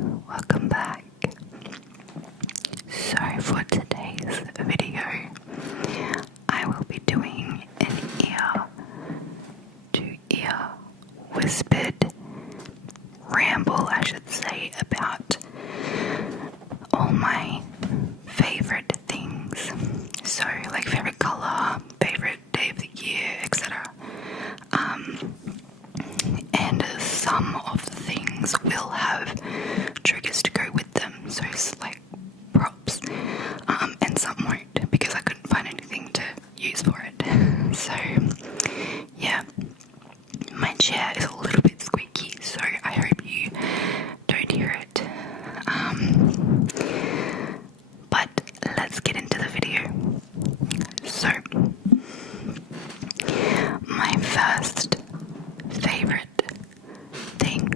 welcome back. So for today's video, I will be doing an ear-to-ear whispered ramble, I should say, about all my favorite things. So like favorite color, favorite day of the year, etc. And some of the things will have triggers to go with them, so it's like props, and some won't because I couldn't find anything to use for it. So yeah, my chair is a little bit squeaky, so I hope you don't hear it. But let's get into the video. So my first favorite thing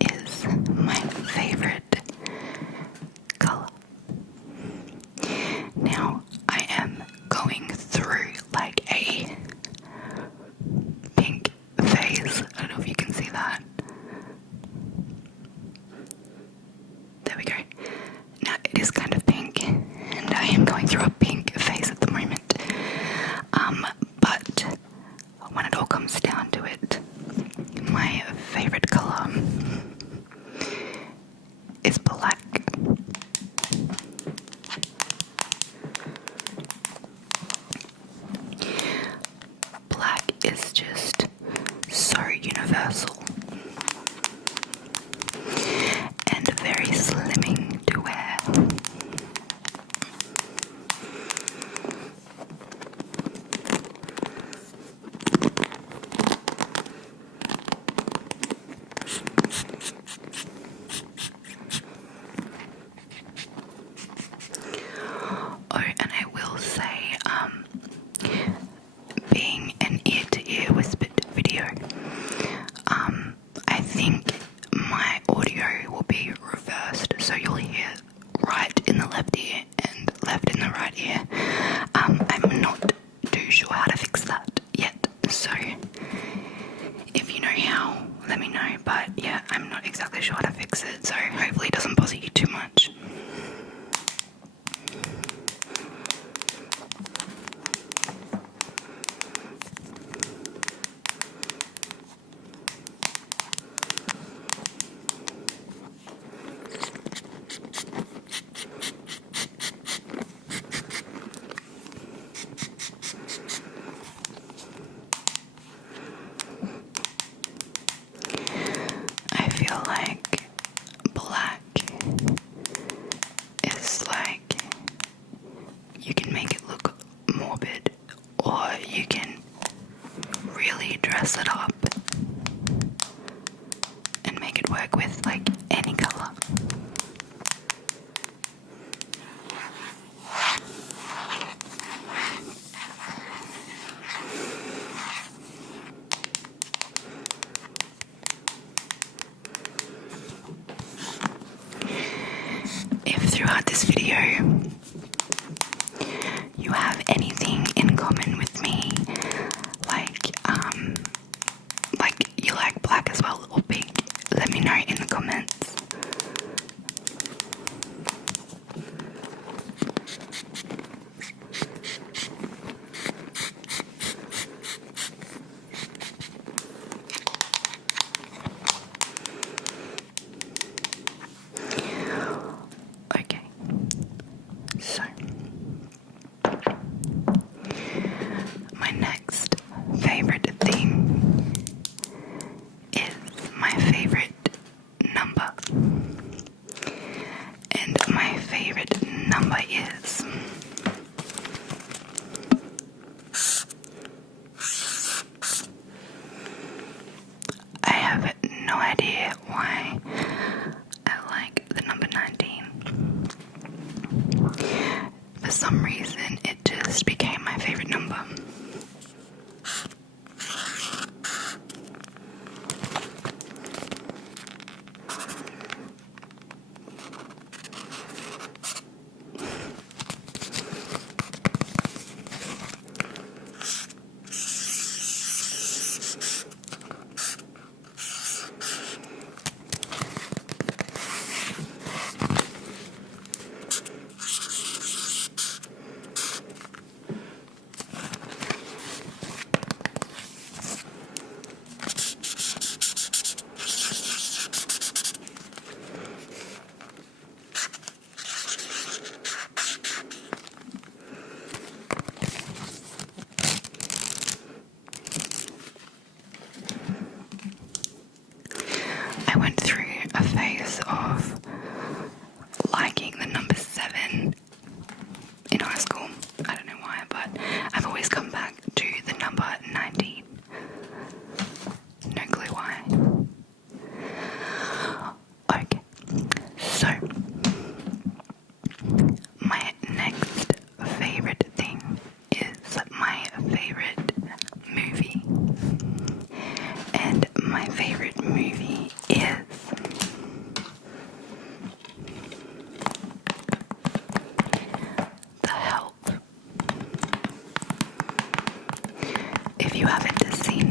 is my favorite color. Now I am going through like a pink phase. I don't know if you can see that. There we go. Now it is kind of pink, and I am going through a pink phase at the moment. But when it all comes down to it, my favorite color is black. Black is just so universal and very slimming to wear. Oh, and I will say, being an ear-to-ear whispered video, I think my audio will be reversed, so you'll hear right in the left ear and left in the right ear. I'm not too sure how to fix that yet, so if you know how, let me know. But yeah, I'm not exactly sure how to fix it, so hopefully it doesn't bother you too much. I feel like black is like, you can make it look morbid, or you can really dress it up and make it work with like any color. If throughout this video you have anything in common with me, like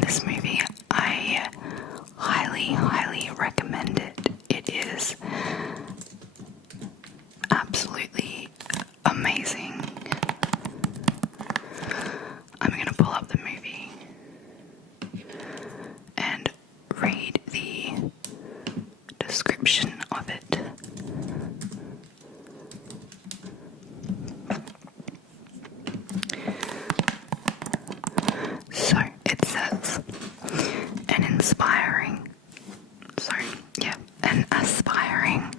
this movie. I highly, highly recommend it. It is absolutely amazing. I'm going to pull up the movie and read the description of it. So it says, an aspiring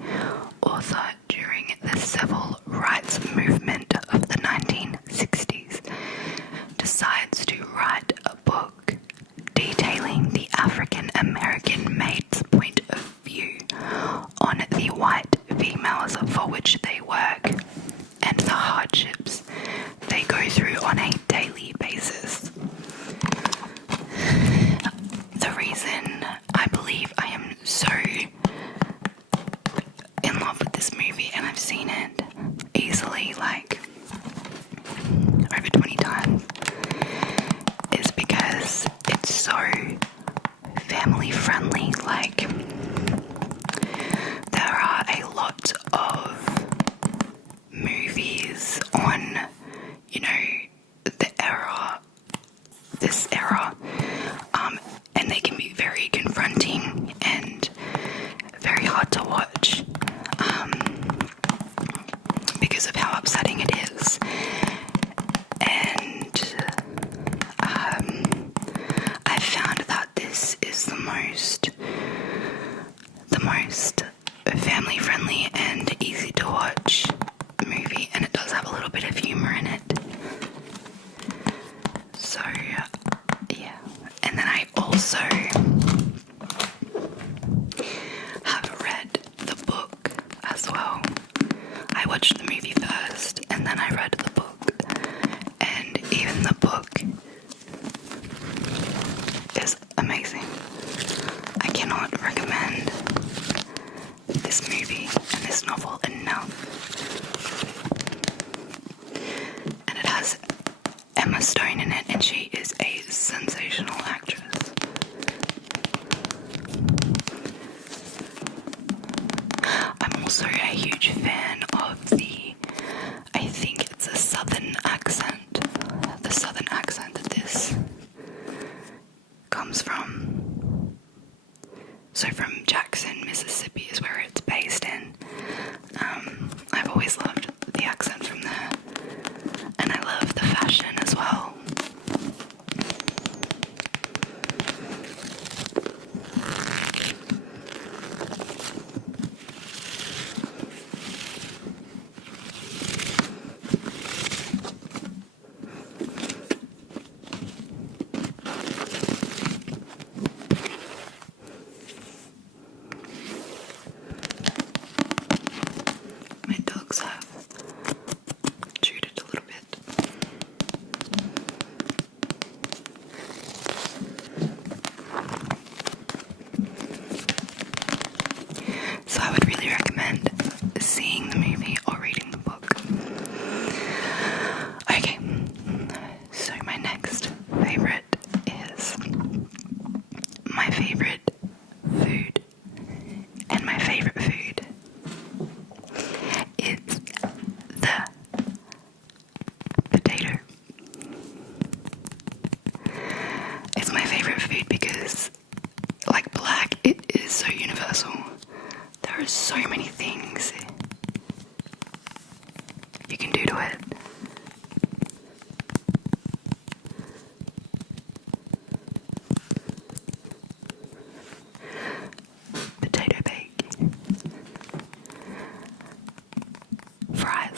author during the civil rights movement of the 1960s decides to write a book detailing the African American maid's point of view on the white females for which they work and the hardships they go through on a daily basis. The reason I believe I am so in love with this movie, and I've seen it easily like over 20 times, is because it's so family friendly. Like, there are a lot of movies on, this era, and they can be very confronting and very hard to watch, because of how upsetting it is. And I found that this is the most family friendly and easy to watch movie, and it does have a little bit of humor in it. So yeah, and then I also have read the book as well. I watched the movie first and then I read the book, and even the book is amazing. I cannot recommend this movie and this novel enough. And it has Emma Stone in it, and she is a sensational actress. I'm also a huge fan of I think it's a southern accent. The southern accent that this comes from. So from Jackson, Mississippi is where it's based in. I've always loved the accent from there. And I love the fashion as well. My dogs have chewed it a little bit. So I would really recommend seeing the movie or reading the book. Okay, so my next favorite is my favorite food. And my favorite food is the potato. It's my favorite food because, like black, it is so universal. There are so many things you can do to it. Potato bake, fries,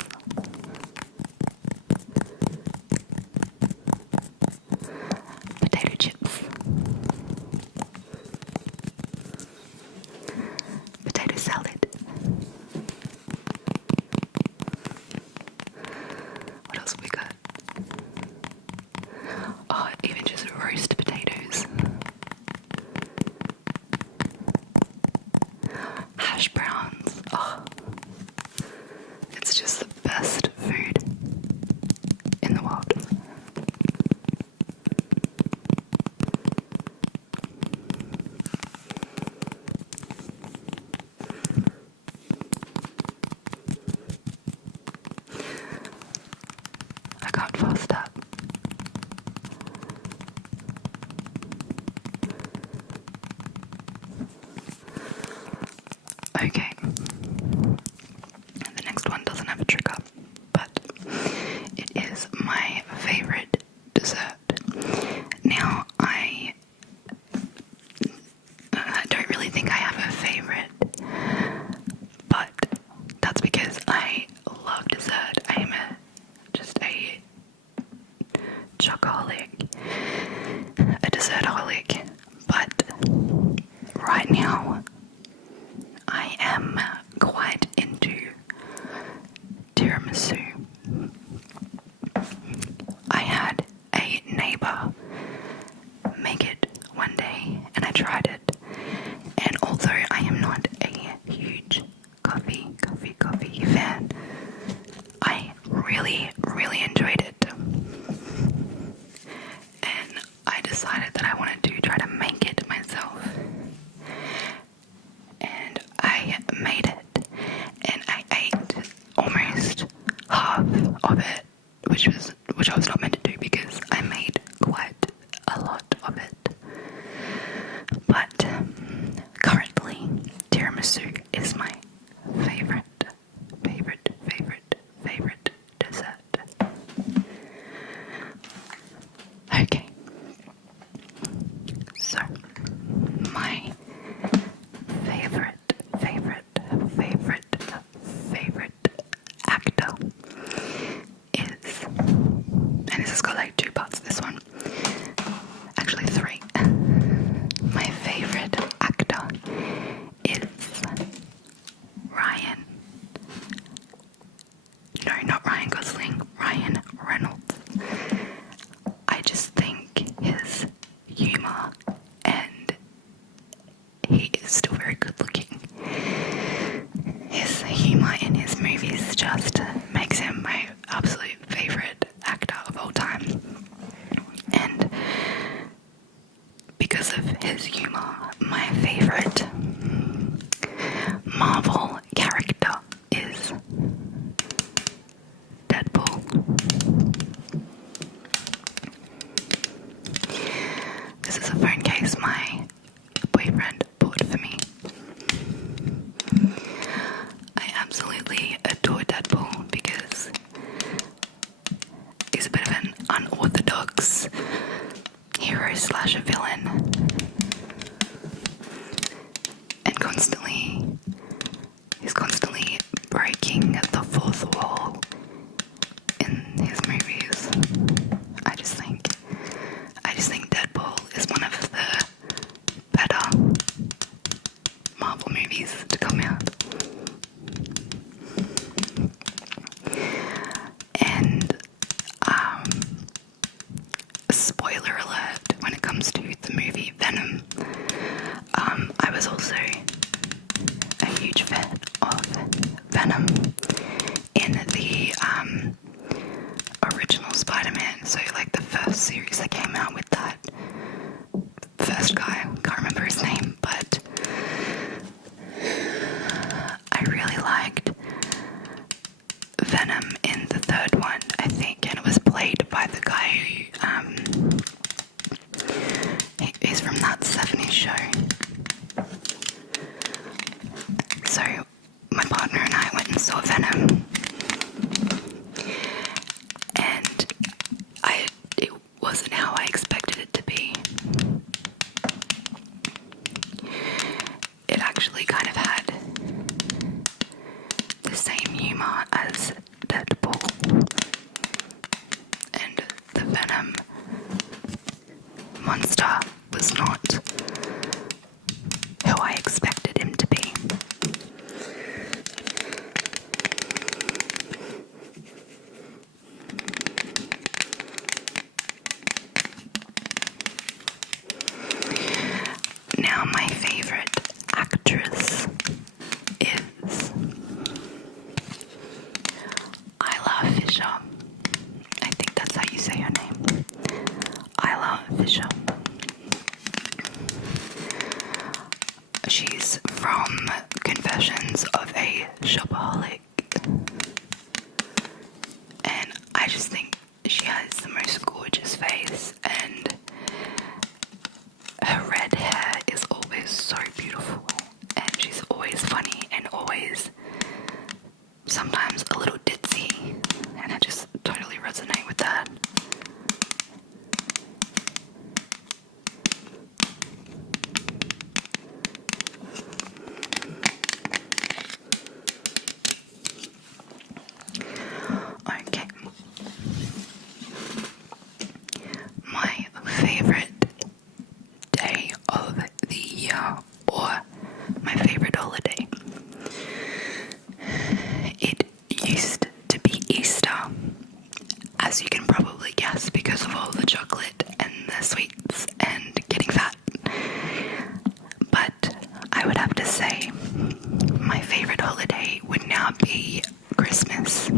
potato chips, because of his humor. My favorite Marvel character is Deadpool. This is a phone case my boyfriend bought for me. I absolutely adore Deadpool because he's a bit of an unorthodox hero slash a villain, and he's constantly breaking the fourth wall in his movies. I just think Deadpool is one of the better Marvel movies to come out. And spoiler alert, when it comes to the movie Venom, I was also a huge fan of Venom in the original Spider-Man, so like the first series that came out with that first guy, can't remember his name, but I really liked Venom in the third one, I think, and it was played by the guy who he's from that 70s show. So my partner and I went and saw Venom, and it wasn't how I expected it to be. It actually kind of had the same humor as Deadpool, and the Venom monster was not who I expected him to be. Now my favorite actress is Isla Fisher. I think that's how you say her name. Isla Fisher. She's from Confessions of a Shopaholic, and I just think she has the most gorgeous face, and her red hair is always so beautiful, and she's always funny and always sometimes a little ditzy, and I just totally resonate with that. Okay. My favorite day of the year, or my favorite holiday. It used to be Easter, as you can probably guess because of all the chocolate and the sweets and getting fat. But I would have to say my favorite holiday would now be Christmas.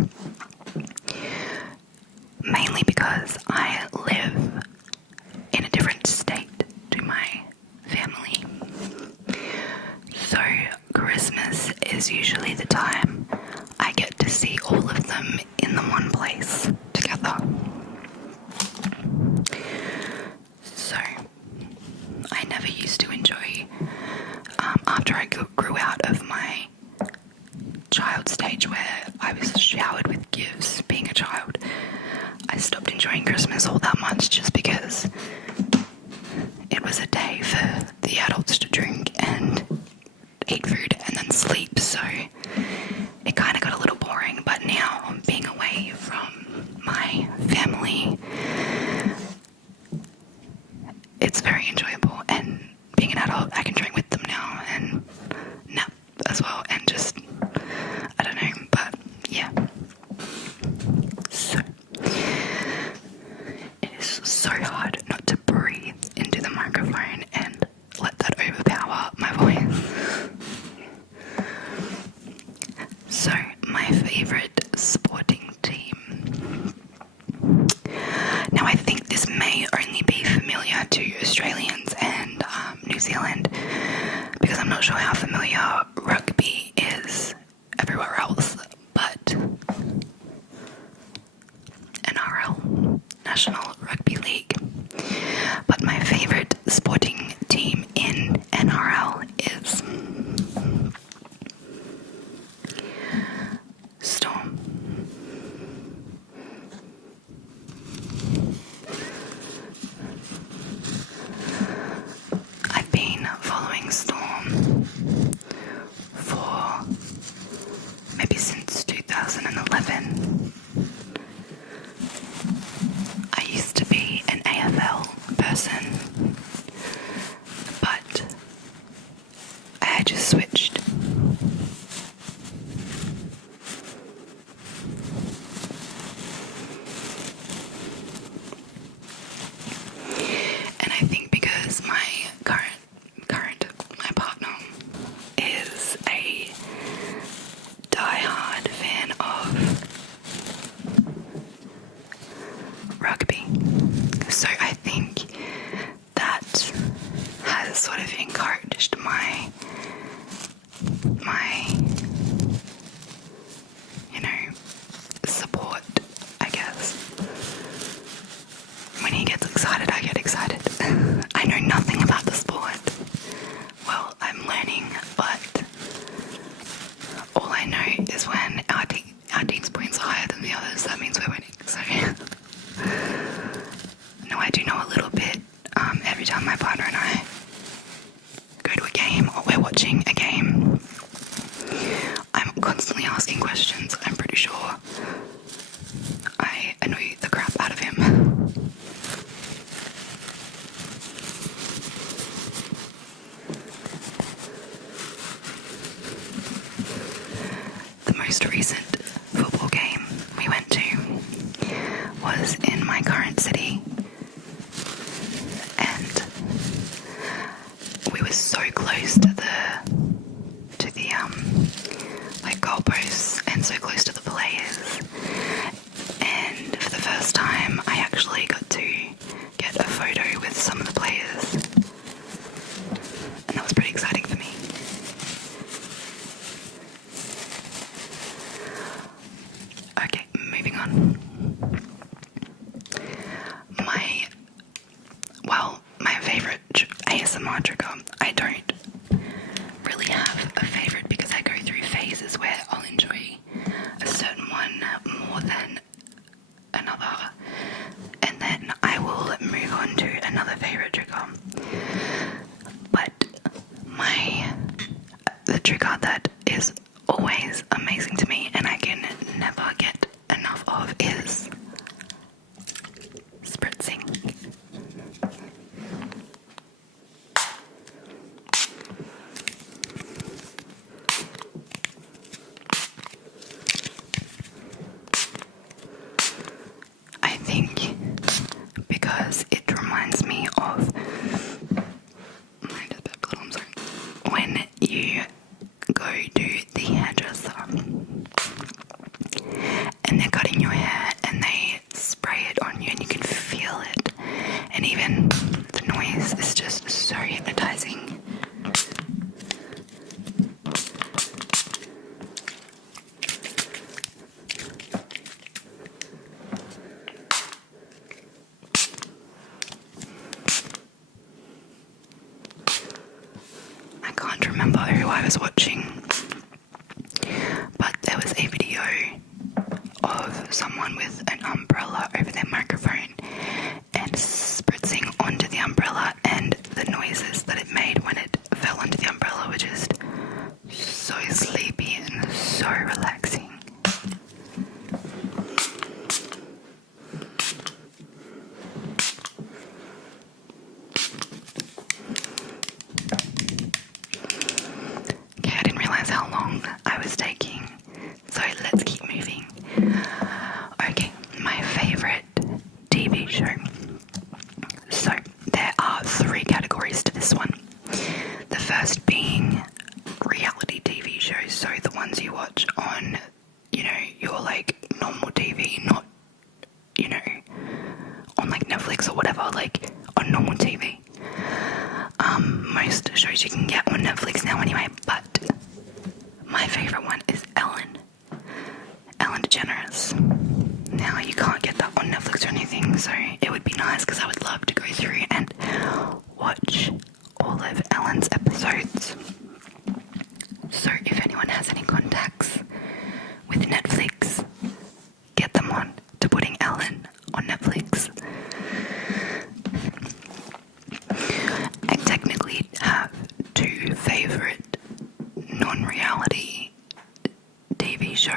Mainly because I live in a different state to my family. So Christmas is usually the time I get to see all of them in the one place together. So I never used to enjoy, after I grew out of my child stage where I was showered with gifts being a child, I stopped enjoying Christmas all that much just because it was a day for the adults to drink and eat food and then sleep, so it kind of got a little boring. But now, being away from my family, it's very enjoyable, and being an adult, I can drink with them now and nap as well, and just, I don't know, but yeah. So it is so hard not to breathe into the microphone and let that overpower my voice. So my favorite sporting team. Now I think this may only be familiar to Australians, and not sure how familiar rugby is everywhere else, but NRL, National Rugby League. But my favourite sporting team in NRL is Storm. I've been following Storm for maybe since 2011. I used to be an AFL person, but I just switched. And I think because my my partner is a die-hard fan of rugby, so I think that has sort of encouraged my support, I guess. When he gets excited, I get excited. I know nothing about the sport. Well, I'm learning, but all I know is when our team's points are higher than the others, that means we're winning. So, no, I do know a little bit. Every time my partner and I go to a game or we're watching a game, I'm constantly asking questions. I'm pretty sure I annoy the crap out of him. The most recent football game we went to was in my current city, and we were so close to the like goalposts and so close to the players, and for the first time I actually got to get a photo with some of the players, and that was pretty exciting for me. Okay, moving on. My favourite ASMR trigger, I don't really have a favourite because I go through phases where I'll enjoy a certain one more than another, and then I will move on to another favourite trigger. But the trigger that is always amazing to me and I can never get enough of is spritzing. I think because it reminds me of when you go to the hairdresser and they're cutting your hair and they spray it on you and you can feel it, and even the noise is just so hypnotizing. I can't remember who I was watching, but there was a video of someone with an umbrella over their microphone and spritzing onto the umbrella, and the noises that it made when it fell onto the umbrella were just so sleepy and so relaxing. Okay, I didn't realize how long I was taking, so let's keep moving. Okay, my favourite TV show. So, there are 3 categories to this one. The first being reality TV shows, so the ones you watch on, your like normal TV, not, on like Netflix or whatever, like on normal TV. most shows you can get on Netflix now anyway, but my favourite one is Ellen DeGeneres. Now, you can't get that on Netflix or anything, so it would be nice because I would love to go through and watch all of Ellen's episodes. So if anyone has any contacts with Netflix, get them on to putting Ellen on Netflix. I technically have two favourite non-reality TV show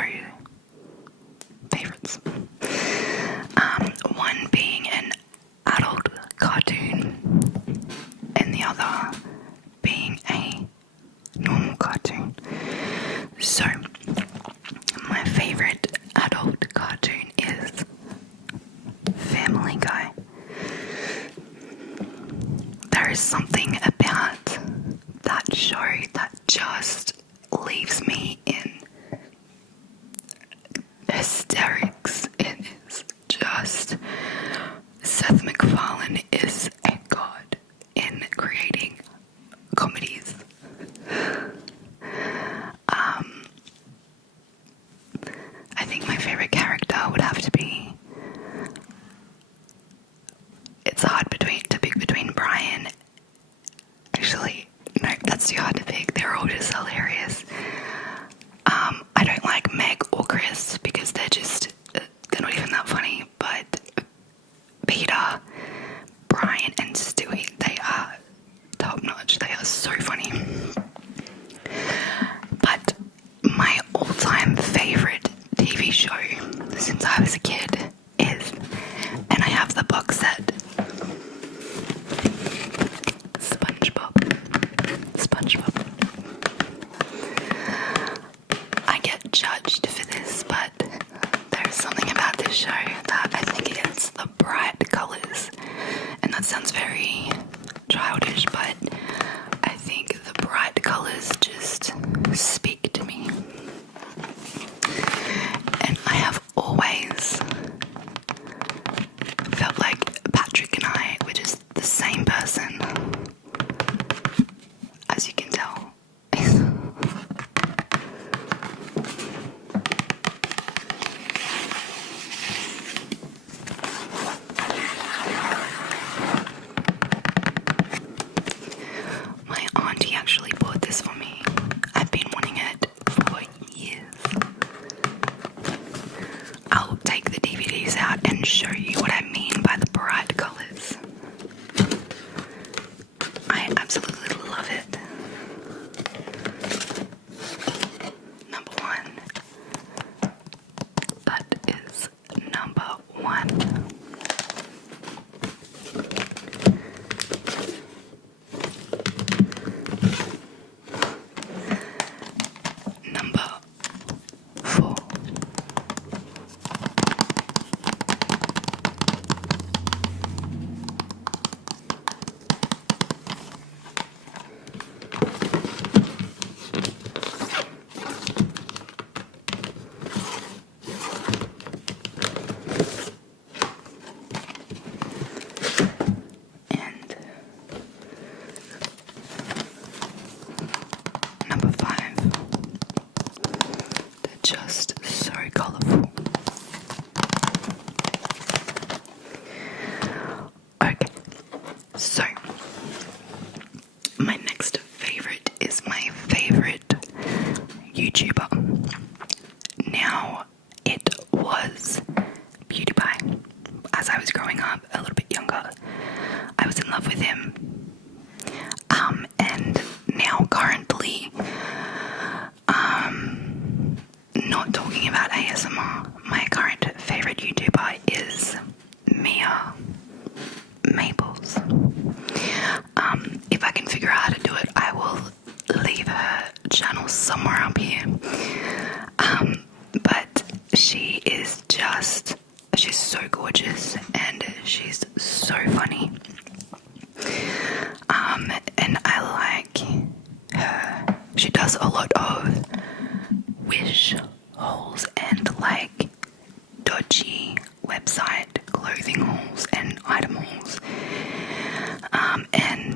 favourites. One being an adult cartoon and the other being a normal cartoon. So, my favourite adult cartoon is Family Guy. There is something about that show that just leaves me in hysterics. It is just... Seth MacFarlane is a god in creating comedies. I think my favourite character would have to be... It's hard to pick between Brian. Actually, no, that's too hard to pick. They're all just hilarious. I don't like Meg or Chris because they're not even that funny, but Peter, Brian and Stewie, they are top notch. They are so funny. But my all-time favourite TV show since I was a kid is, and I have the box set, SpongeBob. I get judged for this, but there's something about this show that I think it's the bright colours. And that sounds very childish, but I think the bright colours just speak to me. And I have always felt like Patrick and I were just the same person, as you can tell. My auntie actually bought this for me. I've been wanting it for years. I'll take the DVDs out and show you what I mean by the bright colours. I absolutely love it. Number one. That is number one. Number four. And number five. They're just so colourful. Okay, so my next favourite is my favourite YouTuber. Now, it was PewDiePie. As I was growing up, a little bit younger, I was in love with him. And now currently, not talking about ASMR, my current favourite YouTuber is Mia Maples. If I can figure out how to do it, I will leave her channel somewhere up here. But she's so gorgeous and she's so funny. And I like her. She does a lot of wish hauls and like dodgy website clothing hauls and item hauls. And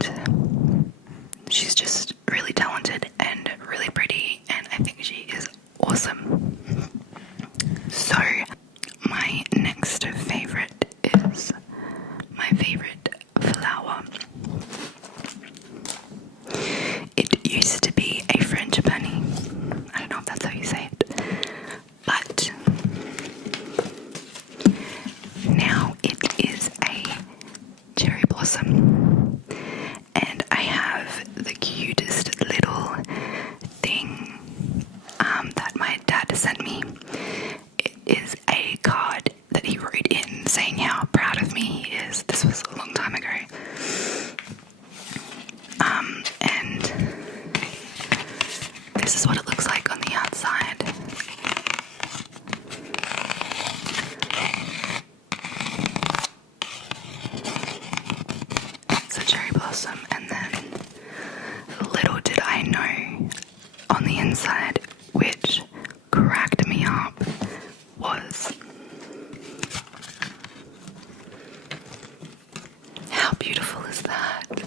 beautiful is that?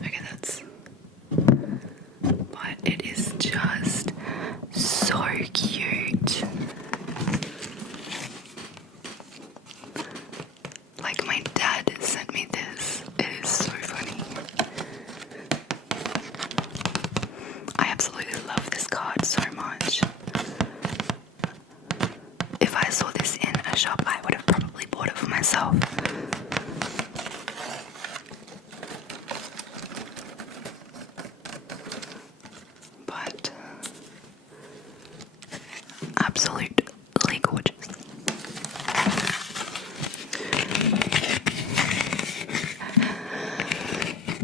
Okay, that's... But it is just so cute. Like, my dad sent me this. It is so funny. I absolutely love this card so much. If I saw this in a shop, I would have probably bought it for myself. But absolutely gorgeous.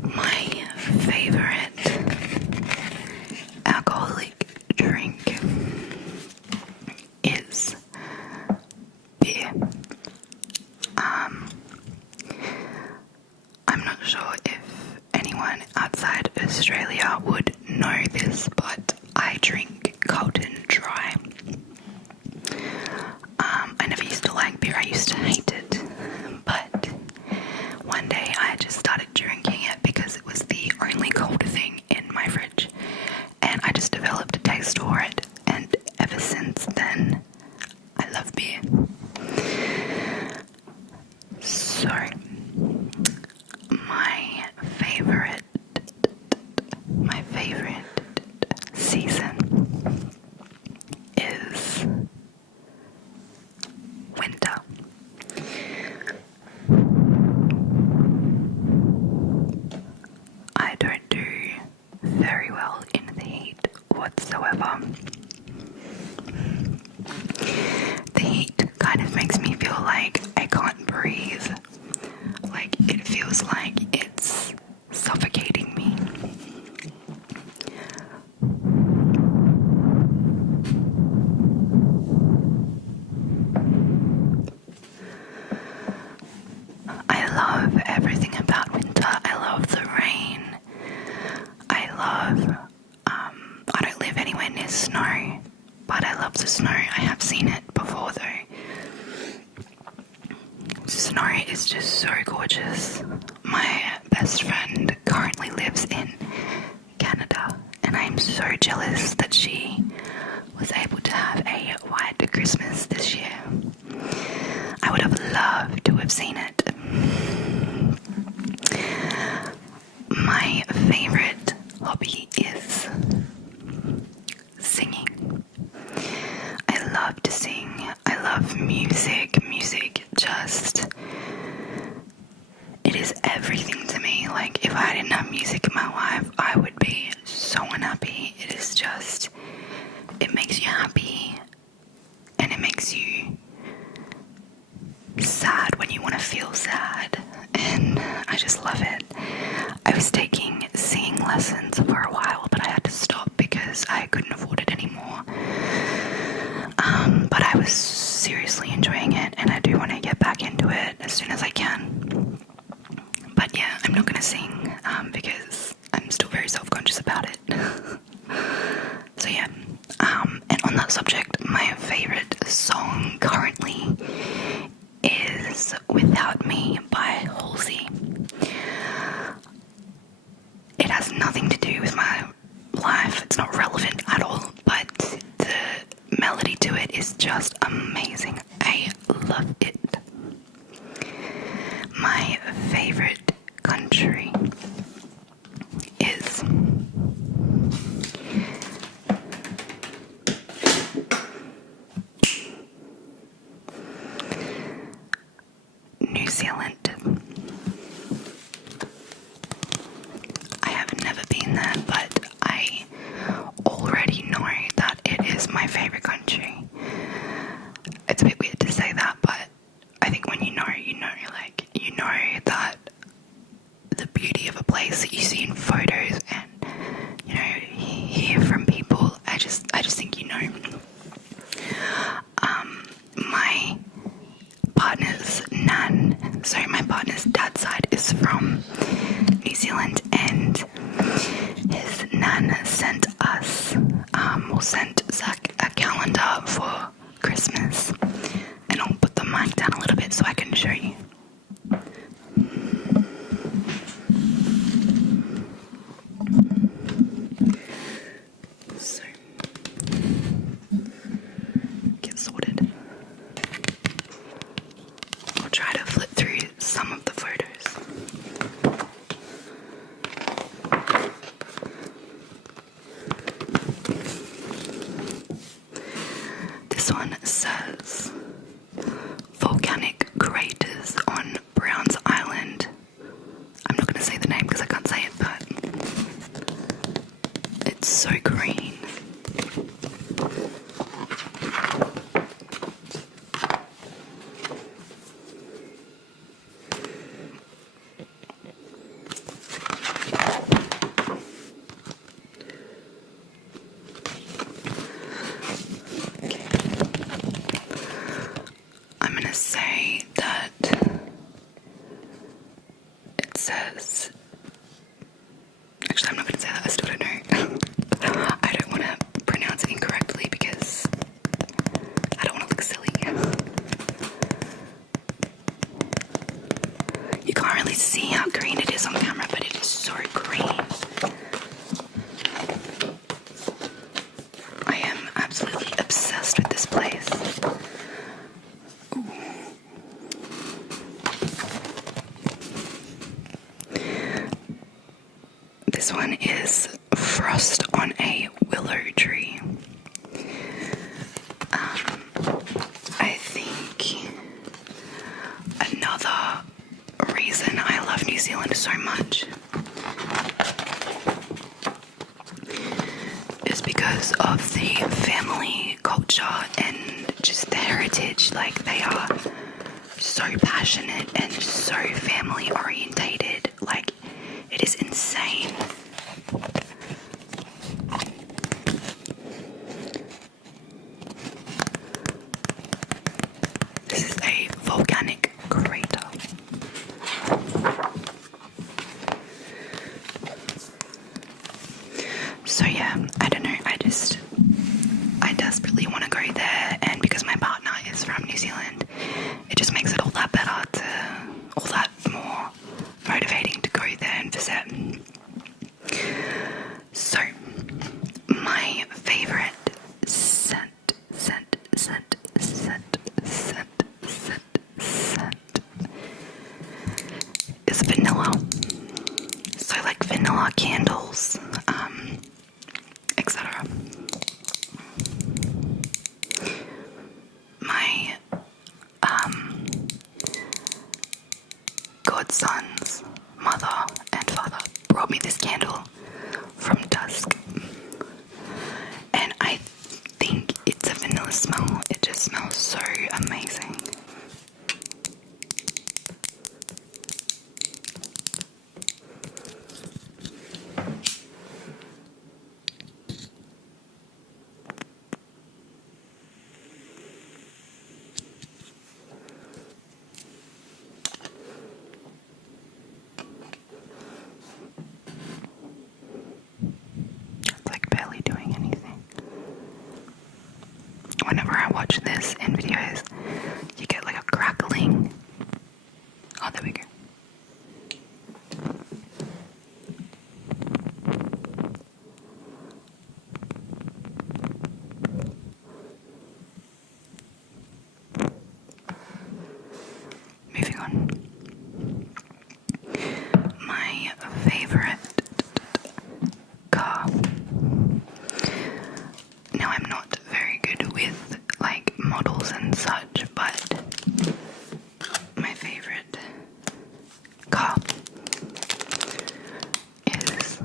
My favorite alcoholic drink is beer. I'm not sure if anyone outside Australia would know this, but I drink Carlton Dry. I never used to like beer, I used to hate it, but one day I just started drinking it because it was the only cold thing in my fridge, and I just developed a taste for it, and ever since then I love beer. So my favorite season is winter. I don't do very well in the heat whatsoever. The heat kind of makes me feel like I can't breathe. Like, it feels like it's suffocating me. I love everything about winter. I love the rain. I don't live anywhere near snow, but I love the snow. I have seen it before though. Snow is just so gorgeous. My best friend currently lives in Canada, and I'm so jealous that she was able to have a white Christmas this year. I would have loved to have seen it. My favorite hobby is singing. I love to sing. I love music. Music just... it is everything to me. Like, if I didn't have music in my life, I would be so unhappy. It is just... it makes you happy, and it makes you sad when you want to feel sad, and I just love it. I was taking singing lessons for a while, but I had to stop because I couldn't afford it anymore. But I was seriously enjoying it, and I do want to get back into it as soon as I can. But yeah, I'm not going to sing because I'm still very self-conscious about it. So yeah, and on that subject, my favorite song currently is Without Me by Halsey. It has nothing to do with my life, it's not relevant at all, but the melody to it is just amazing. I love it. My favorite country is New Zealand. I have never been there, but I already know that it is my favorite country. It's a bit weird to say that, but I think when you know, like, you know that the beauty of a place that you see in photos and, you know, hear from people, I just think you know. My partner's dad's side is from New Zealand, and his nan sent us, sent Zach a calendar for Christmas, and I'll put the mic down a little bit so I can show you. says, actually I'm not going to say that, I still don't know. I don't want to pronounce it incorrectly because I don't want to look silly. You can't really see how green it is on camera, but it is so green. I am absolutely obsessed with this place. Ooh. This one is Frost on a Willow Tree. I think another reason I love New Zealand so much is because of the family culture and just the heritage. Like, they are so passionate and so family orientated. Like, it is insane. This is a volcanic crater. So yeah, I don't know, I desperately want to go there, and because my partner is from New Zealand, it just makes it all that better, all that more motivating to go there and visit. So, my favourite scent is vanilla. So like vanilla candles, etc. My godson's mother and father brought me this candle from Tusk, and I think it's a vanilla smell. It just smells so amazing. It's like barely doing anything. Whenever I watch this in videos, you get like a crackling. Oh, there we go. Moving on. My favorite car. Now, I'm not very good with like models and such, but my favorite car is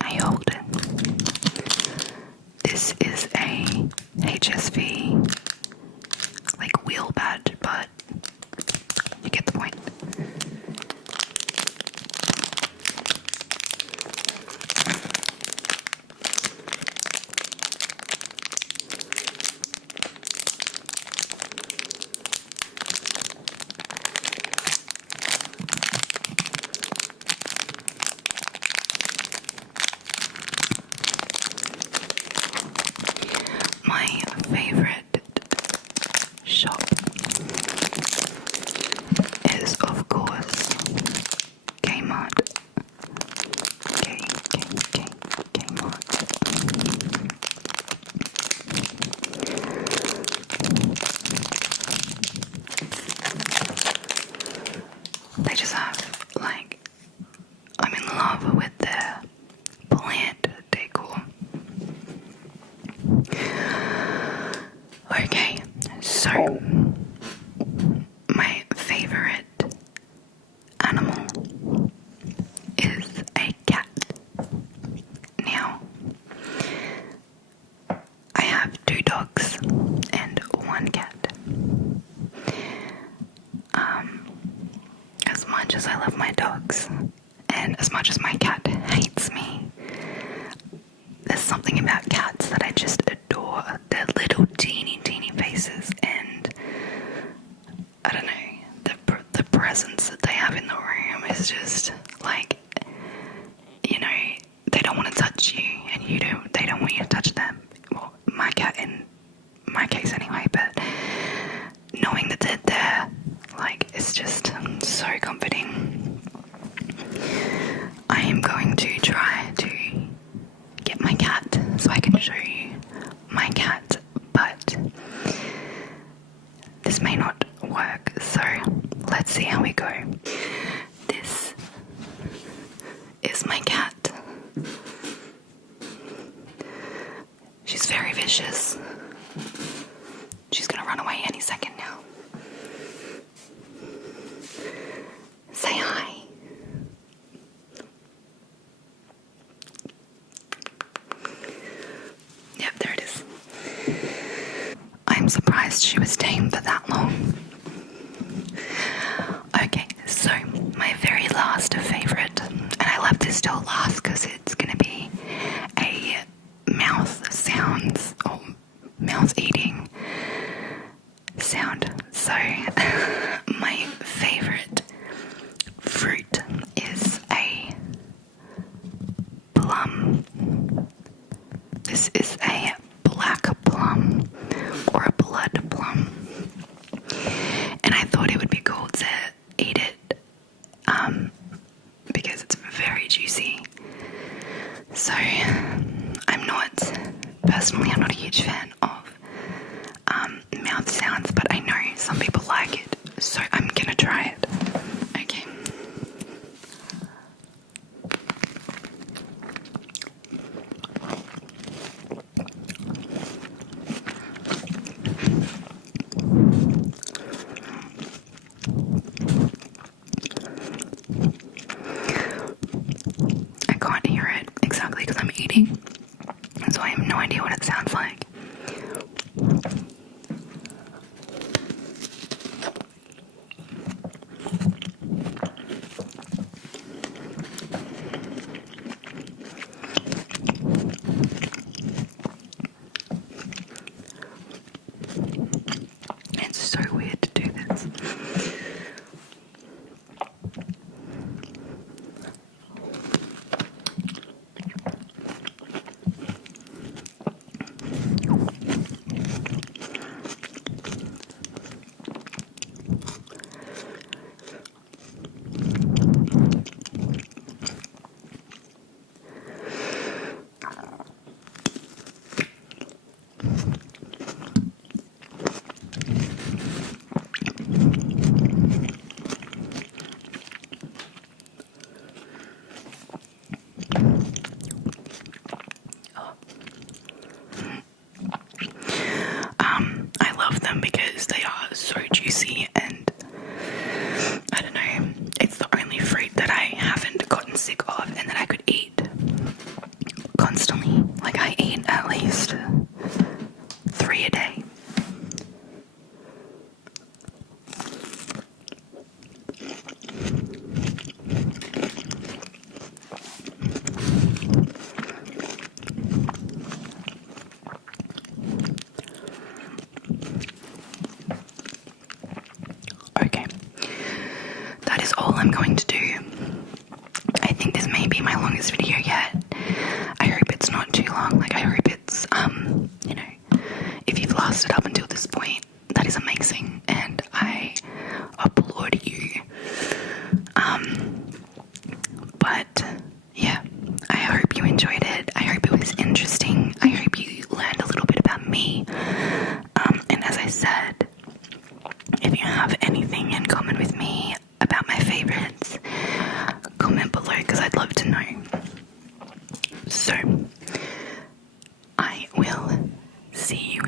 a Holden. This is a HSV like wheel badge, but you get the point. My favorite shop is, of course, Kmart. Kmart. They just have, like, I'm in love with their plant decor. Okay, so my favorite animal is a cat. Now, I have 2 dogs and 1 cat. As much as I love my dogs, and as much as my cat hates me, there's something about cats that I just adore. Their little teeny faces, and I don't know, the presence presence that they have in the room is just like, you know, they don't want to touch you, and they don't want you to touch them. Well, my cat in my case anyway, but knowing that they're there, like, it's just so comforting. I am going to try to get my cat so I can show you my cat, but this may not work, so let's see how we go. This is my cat. She's very vicious. She's gonna run away any second now. Say hi. Yep, there it is. I'm surprised she was tame for that long. Okay, so my very last favourite, and I left this till last because it's gonna be a mouth sounds or mouth eating sound. So my favourite fruit is a plum. This is a black plum or a blood plum, and I thought it would be cool to eat it because it's very juicy. So I'm not a huge fan of mouth sounds, but I know some people like it, so I'm gonna try it. Okay. I can't hear it exactly because I'm eating, so I have no idea what it sounds like. It's so weird to do this. I love them because they are so juicy, and I don't know, it's the only fruit that I haven't gotten sick of and that I could eat constantly. Like, I eat at least 3 a day. Okay, that is all I'm going to do. I think this may be my longest video yet. I hope it's not too long. Like, I hope it's, you know, if you've lasted up until this point, that is amazing, and I applaud you. But yeah, I hope you enjoyed it. I hope it was interesting. I hope you learned a little bit about me. And as I said, if you have anything in common with me about my favorites, comment below because I'd love to know. So, I will see you